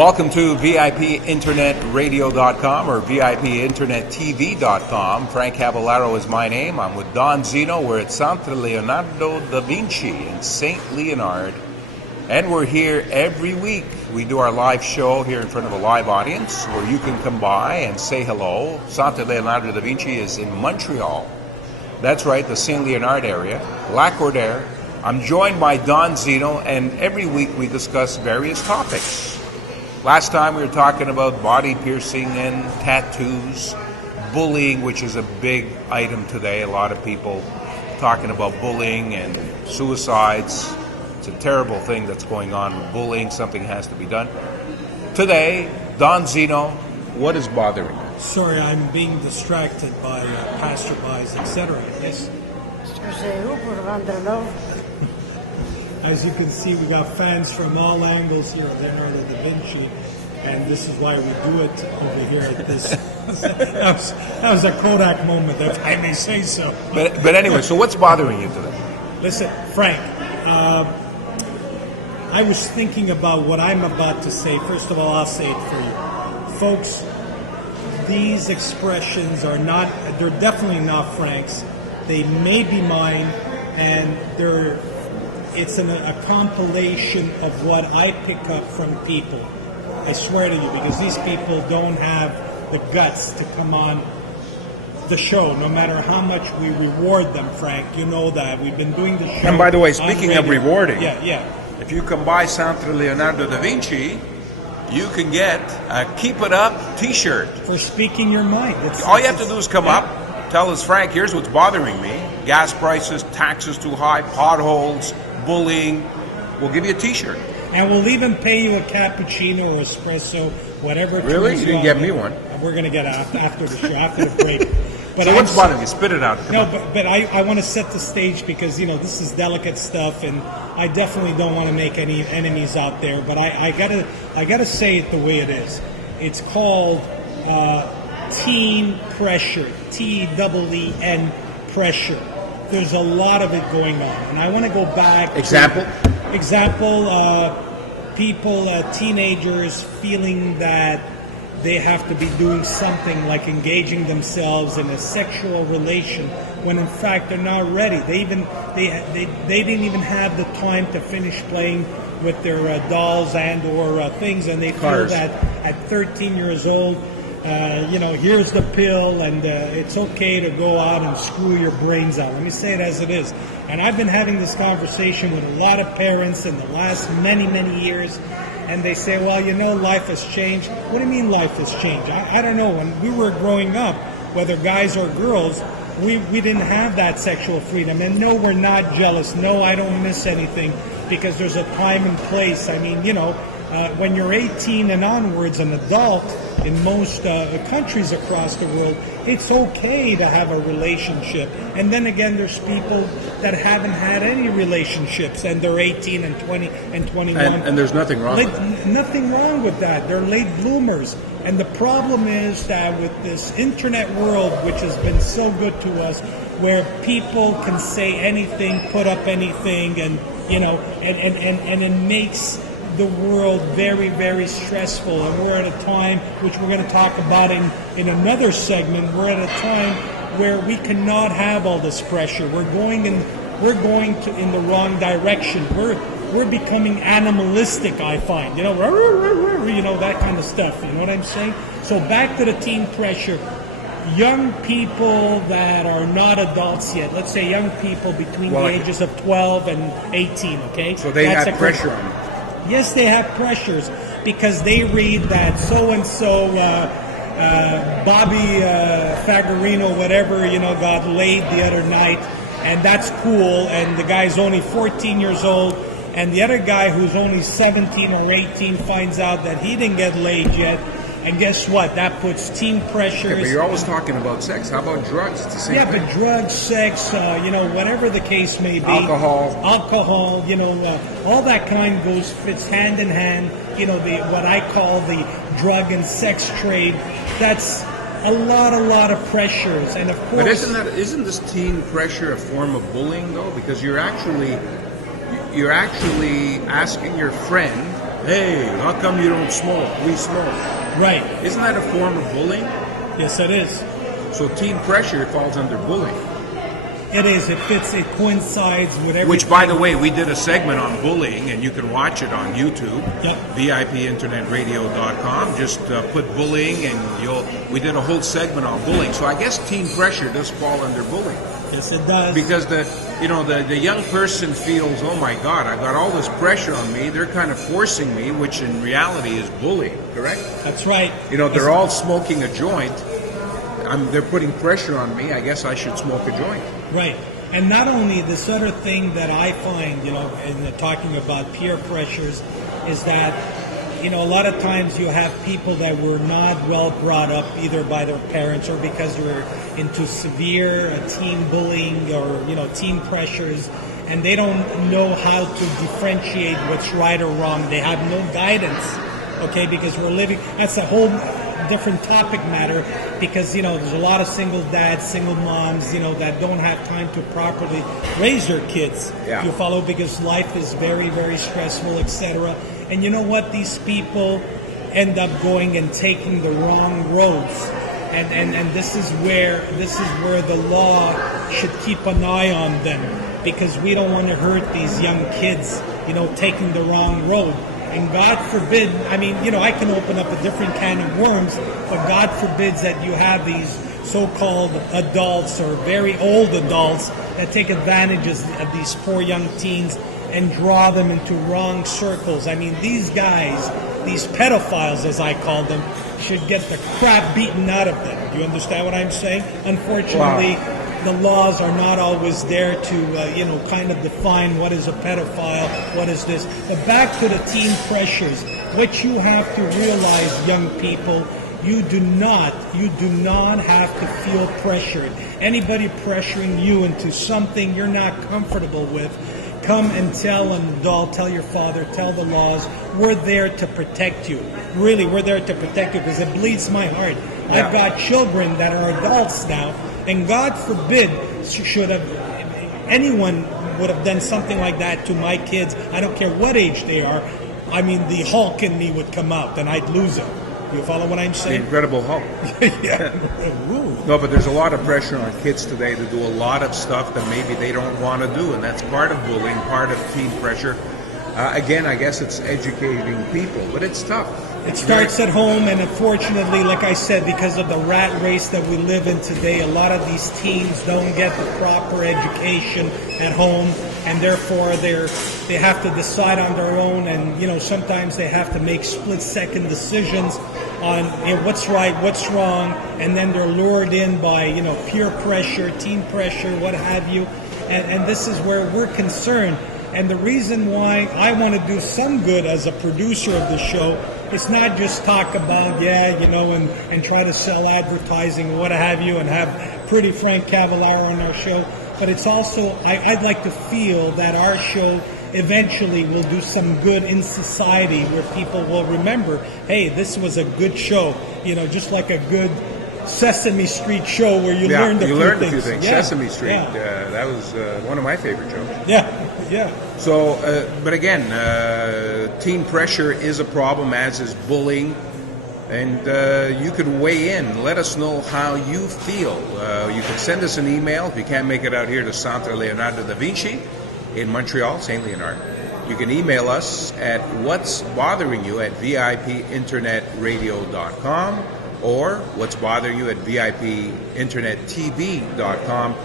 Welcome to VIPInternetRadio.com or VIPInternetTV.com. Frank Cavallaro is my name. I'm with Don Zeno. We're at Centre Leonardo da Vinci in St. Leonard. And we're here every week. We do our live show here in front of a live audience where you can come by and say hello. Centre Leonardo da Vinci is in Montreal. That's right, the St. Leonard area, Lacordaire. I'm joined by Don Zeno, and every week we discuss various topics. Last time we were talking about body piercing and tattoos, bullying, which is a big item today. A lot of people talking about bullying and suicides. It's a terrible thing that's going on with bullying. Something has to be done. Today, Don Zeno, what is bothering you? Sorry, I'm being distracted by passerbys, etc. Yes? As you can see, we got fans from all angles here at Leonardo da Vinci, and this is why we do it over here at this. that was a Kodak moment, if I may say so. But anyway, so what's bothering you today? Listen, Frank, I was thinking about what I'm about to say. First of all, I'll say it for you. Folks, these expressions are not, they're definitely not Frank's. They may be mine, and it's a compilation of what I pick up from people. I swear to you, because these people don't have the guts to come on the show, no matter how much we reward them, Frank. You know that. We've been doing the show. And by the way, speaking of rewarding, yeah. If you come by Centre Leonardo da Vinci, you can get a Keepitup t-shirt. For speaking your mind. All you have to do is come up, tell us, Frank, here's what's bothering me. Gas prices, taxes too high, potholes, bullying. We'll give you a t-shirt. And we'll even pay you a cappuccino or espresso, whatever it Really? You didn't get me one. We're going to get after the show, after the break. But so what's bothering you? Spit it out. No, but I want to set the stage because, this is delicate stuff, and I definitely don't want to make any enemies out there. But I gotta say it the way it is. It's called teen pressure, T-E-E-N pressure. There's a lot of it going on, and I want to go back. Example, people, teenagers feeling that they have to be doing something like engaging themselves in a sexual relation when in fact they're not ready. They didn't even have the time to finish playing with their dolls and or things, and they feel that at 13 years old, here's the pill, and it's okay to go out and screw your brains out. Let me say it as it is. And I've been having this conversation with a lot of parents in the last many, many years, and they say, well, life has changed. What do you mean life has changed? I don't know. When we were growing up, whether guys or girls, we didn't have that sexual freedom. And no, we're not jealous. No, I don't miss anything, because there's a time and place. I mean, when you're 18 and onwards, an adult in most countries across the world, it's okay to have a relationship. And then again, there's people that haven't had any relationships, and they're 18 and 20 and 21. And there's nothing wrong with that. Nothing wrong with that. They're late bloomers. And the problem is that with this internet world, which has been so good to us, where people can say anything, put up anything, and and it makes the world very, very stressful. And we're at a time, which we're going to talk about in another segment, we're at a time where we cannot have all this pressure. We're going in the wrong direction. We're becoming animalistic, I find. That kind of stuff. You know what I'm saying? So back to the teen pressure. Young people that are not adults yet, let's say young people between the ages of 12 and 18, okay? So they have pressure on them. Yes, they have pressures because they read that so-and-so, Bobby Fagarino, whatever, got laid the other night, and that's cool, and the guy's only 14 years old, and the other guy who's only 17 or 18 finds out that he didn't get laid yet, and guess what? That puts teen pressures. Yeah, but you're always talking about sex. How about drugs? It's the same thing. But drugs, sex, whatever the case may be. Alcohol, all that kind fits hand in hand. What I call the drug and sex trade. That's a lot of pressures, and of course. But isn't this teen pressure a form of bullying though? Because you're actually asking your friend Hey, how come you don't smoke? We smoke. Right. Isn't that a form of bullying? Yes, it is. So teen pressure falls under bullying. It is. It fits. It coincides with everything. Which, by the way, we did a segment on bullying, and you can watch it on YouTube. Yep. VIPinternetradio.com. Just put bullying, and we did a whole segment on bullying. So I guess teen pressure does fall under bullying. Yes, it does. Because the young person feels, oh my God, I've got all this pressure on me. They're kind of forcing me, which in reality is bullying. Correct? That's right. They're all smoking a joint. They're putting pressure on me. I guess I should smoke a joint. Right. And not only this other thing that I find, in talking about peer pressures, is that, a lot of times you have people that were not well brought up either by their parents or because they're into severe teen bullying or, teen pressures, and they don't know how to differentiate what's right or wrong. They have no guidance, okay, because we're living, that's a whole different topic matter, because there's a lot of single dads, single moms, that don't have time to properly raise their kids. Yeah. You follow, because life is very, very stressful, etc. And you know what? These people end up going and taking the wrong roads, and this is where the law should keep an eye on them, because we don't want to hurt these young kids, taking the wrong road. And God forbid, I can open up a different can of worms, but God forbids that you have these so-called adults or very old adults that take advantages of these poor young teens and draw them into wrong circles. These guys, these pedophiles, as I call them, should get the crap beaten out of them. Do you understand what I'm saying? Unfortunately, wow. The laws are not always there to, kind of define what is a pedophile, what is this. But back to the teen pressures. What you have to realize, young people, you do not have to feel pressured. Anybody pressuring you into something you're not comfortable with, come and tell an adult, tell your father, tell the laws. We're there to protect you. Really, we're there to protect you, because it bleeds my heart. Yeah. I've got children that are adults now, and God forbid anyone would have done something like that to my kids. I don't care what age they are. The Hulk in me would come out, and I'd lose it. You follow what I'm saying? The Incredible Hulk. Yeah. No, but there's a lot of pressure on kids today to do a lot of stuff that maybe they don't want to do, and that's part of bullying, part of teen pressure. Again, I guess it's educating people, but it's tough. It starts at home, and unfortunately, like I said, because of the rat race that we live in today, a lot of these teens don't get the proper education at home, and therefore they have to decide on their own, and sometimes they have to make split-second decisions on what's right, what's wrong, and then they're lured in by peer pressure, teen pressure, what have you, and this is where we're concerned. And the reason why I want to do some good as a producer of the show, it's not just talk about, and try to sell advertising, what have you, and have pretty Frank Cavallaro on our show, but it's also, I'd like to feel that our show eventually will do some good in society, where people will remember, hey, this was a good show, just like a good Sesame Street show where you learned a few things. Yeah. Sesame Street, that was one of my favorite shows. Yeah. So, but again, teen pressure is a problem, as is bullying, and you can weigh in. Let us know how you feel. You can send us an email if you can't make it out here to Centre Leonardo da Vinci in Montreal, St. Leonard. You can email us at what's bothering you at VIPinternetradio.com or what's bothering you at VIPinternettv.com.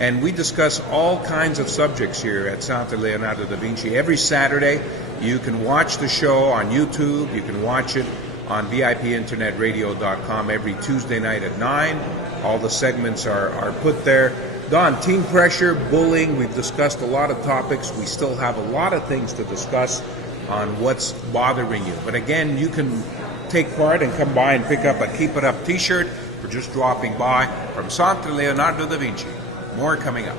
And we discuss all kinds of subjects here at Centre Leonardo da Vinci. Every Saturday, you can watch the show on YouTube. You can watch it on VIPinternetradio.com every Tuesday night at 9. All the segments are put there. Don, teen pressure, bullying, we've discussed a lot of topics. We still have a lot of things to discuss on what's bothering you. But again, you can take part and come by and pick up a Keepitup t-shirt for just dropping by from Centre Leonardo da Vinci. More coming up.